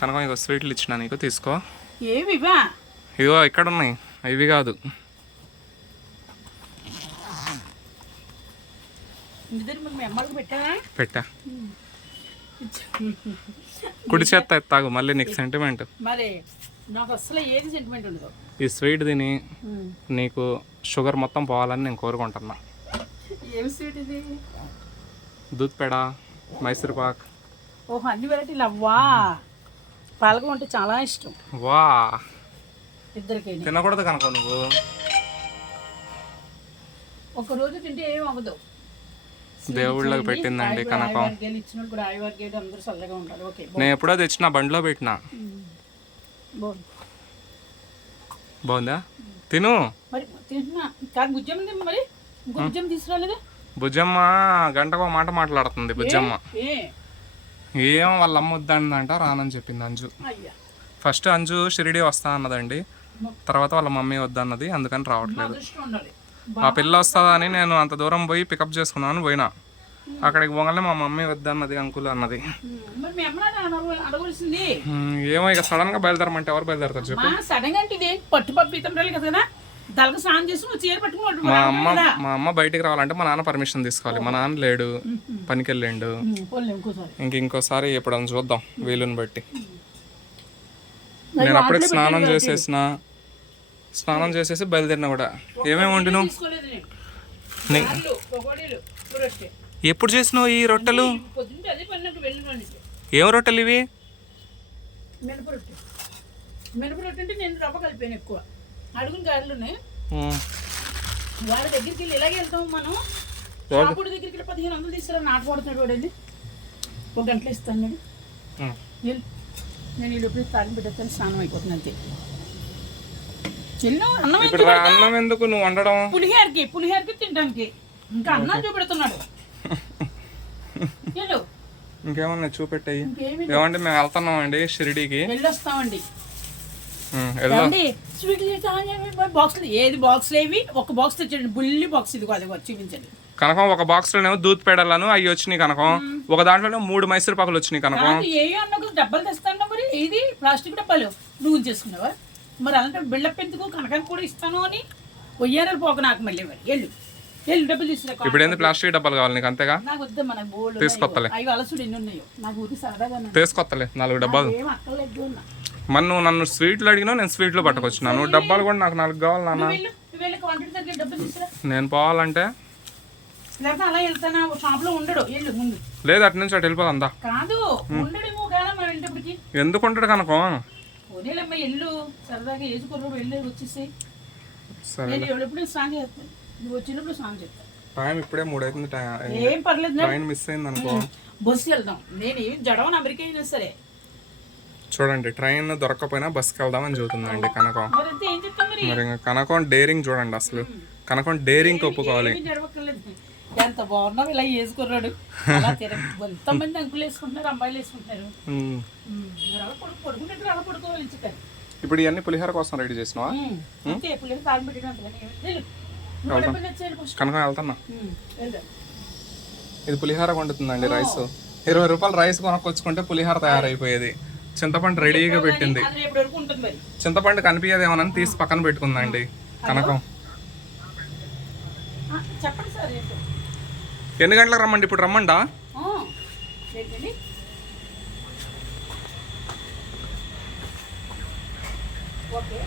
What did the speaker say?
కనుక ఇక స్వీట్లు ఇచ్చిన నీకు తీసుకో. ఏవి ఇవా ఇగో ఇక్కడ ఉన్నాయి ఇవి కాదు పెట్టా. కుడి చేత్త ఎత్తాగు మళ్ళీ నీకు సెంటిమెంట్ మరి నాకు అసలు ఏది సెంటిమెంట్ ఉండదు. ఈ స్వీట్ తిని నీకు షుగర్ మొత్తం పోవాలని నేను కోరుకుంటున్నా. ఏమి స్వీట్ ఇది? దూద్ పేడ మైసూర్ పాక్. ఓహో అన్ని వెరైటీలు అవ్వా? పాలకం అంటే చాలా ఇష్టం. వా. ఇద్దరికి తినకూడదు కనుక నువ్వు. ఒక రోజు తింటే ఏం అవ్వదు. దేవుళ్ళకి పెట్టిందండి కనకం. నేను ఎప్పుడో తెచ్చిన బండిలో పెట్టిన. బాగుంది. తిను. బుజ్జమ్మ గంటకో మాట మాట్లాడుతుంది బుజ్జమ్మ. ఏ వాళ్ళ అమ్మ వద్దందంట రానని చెప్పింది అంజు. ఫస్ట్ అంజు షిరిడి వస్తా అన్నదండి. తర్వాత వాళ్ళ మమ్మీ వద్దన్నది అందుకని రావట్లేదు. ఆ పిల్ల వస్తుందని నేను అంత దూరం పోయి పికప్ చేసుకున్నాను పోయినా. అక్కడికి పోగానే మా మమ్మీ వద్దన్నది అంకుల్ అన్నది. ఏమో ఇక సడన్గా బయలుదేరమంటే ఎవరు బయలుదేరతారు చెప్పు. సడన్గా పట్టు కదా. స్నానం చీర పట్టుకుని మా అమ్మ మా అమ్మ బయటికి రావాలంటే మా నాన్న పర్మిషన్ తీసుకోవాలి. మా నాన్న లేడు పనికి వెళ్ళిండు ఇంక ఇంకోసారి ఎప్పుడన్నా చూద్దాం వీలుని బట్టి. నేను అప్పుడే స్నానం చేసేసిన. స్నానం చేసేసి బయలుదేరిన కూడా. ఏమేమి వండినావు? తీసుకోలేదు నేను. నీ- కార్లు, పకోడీలు చూడొస్తే ఎప్పుడు చేసినావు ఈ రొట్టెలు? ఏం రొట్టెలు ఇవి? మినప రొట్టె. మినప రొట్టె అంటే నేను రవ్వ కలిపాను ఎక్కువ. అడుగున గారెలు ఉన్నాయి. వాళ్ళ దగ్గరికి వెళ్ళి ఇలాగే వెళ్తాం మనం. షాపుడి దగ్గరికి వెళ్ళి పదిహేను వందలు తీసుకురా నాటు పడుతున్నాడు వాడండి ఒక గంటలో ఇస్తాను నేను నేను ఈ లోపల పెట్టేస్తాను స్నానం అయిపోతుంది అంతే. అన్నం ఇప్పుడు అన్నం ఎందుకు నువ్వు వండడం? పులిహేరకి పులిహేరకి తినడానికి. ఇంకా అన్నం చూపెడుతున్నాడు. ఇంకేమన్నా చూపెట్టాయి? ఏమంటే మేము వెళ్తున్నాం అండి షిరిడీకి. వెళ్ళొస్తామండి ఉమ్, వెళ్దాం ఏమండి స్వీట్లు బాక్స్లు ఏది బాక్స్లు ఏవి? ఒక బాక్స్ తెచ్చండి బుల్లి బాక్స్ ఇది అది చూపించండి. కనకం ఒక బాక్స్ లోనేమో దూద్ పేడలను అవి వచ్చినాయి కనకం. ఒక దాంట్లో మూడు మైసూర్ పాకులు వచ్చినాయి కనకం. ఏ అన్న డబ్బాలు తెస్తాను మరి ఇది ప్లాస్టిక్ డబ్బాలు నువ్వు ఉంచేసుకున్నావా మరి అలాంటి బిల్డప్ ఎందుకు? కనకానికి కూడా ఇస్తాను అని పొయ్యారలు పోక నాకు మళ్ళీ మరి. వెళ్ళు. వెళ్ళు డబ్బులు తీసుకురా. ఇప్పుడు ఏంది ప్లాస్టిక్ డబ్బాలు కావాలి నీకు అంతేగా? నాకు వద్దా మన బోర్డు తీసుకొత్తలే. అవి అలసుడు ఎన్ని ఉన్నాయో? నాకు ఊరి సరదాగా. తీసుకొత్తలే నాలుగు డబ్బాలు. ఏం అక్కర్లేదు మరి నువ్వు నన్ను స్వీట్లు అడిగినా నేను స్వీట్లు పట్టుకొచ్చినాను. డబ్బాలు కూడా నాకు నాలుగు కావాలి నాన్న. నేను పోవాలంటే? లేదు అటు నుంచి అటు వెళ్ళిపోదా ఎందుకు ఉంటాడు కనకం? టైం ఇప్పుడే మూడు అవుతుంది టైం ట్రైన్ మిస్ అయింది అనుకో బస్సు వెళ్దాం. నేను జడవని అమెరికా అయినా సరే. చూడండి ట్రైన్ దొరకకపోయినా బస్కి వెళ్దామని చెబుతుందండి కనకం. మరి కనకం డేరింగ్ చూడండి అసలు. కనకం డేరింగ్ ఒప్పుకోవాలి. ఎంత ఇలా వేసుకున్నాడు ఎంతమంది అంకులు వేసుకుంటున్నారు అమ్మాయిలు వేసుకుంటున్నారు. ఉమ్. ఉమ్, మరి అలా పడుకు పడుకున్నట్టు అలా పడుకోవాలి. ఇప్పుడు ఇవన్నీ పులిహోర కోసం రెడీ చేసినావా? కనకం వెళ్తున్నా. ఇది పులిహోర వండుతుందండి రైస్ ఇరవై రూపాయలు రైస్ కొనుక్కొచ్చుకుంటే పులిహోర తయారైపోయేది. చింతపండు రెడీగా పెట్టింది. చింతపండు కనిపించదేమోనని తీసి పక్కన పెట్టుకుందండి. కనకం. ఎన్ని గంటలకు రమ్మండి? ఇప్పుడు రమ్మండా? ఓకే.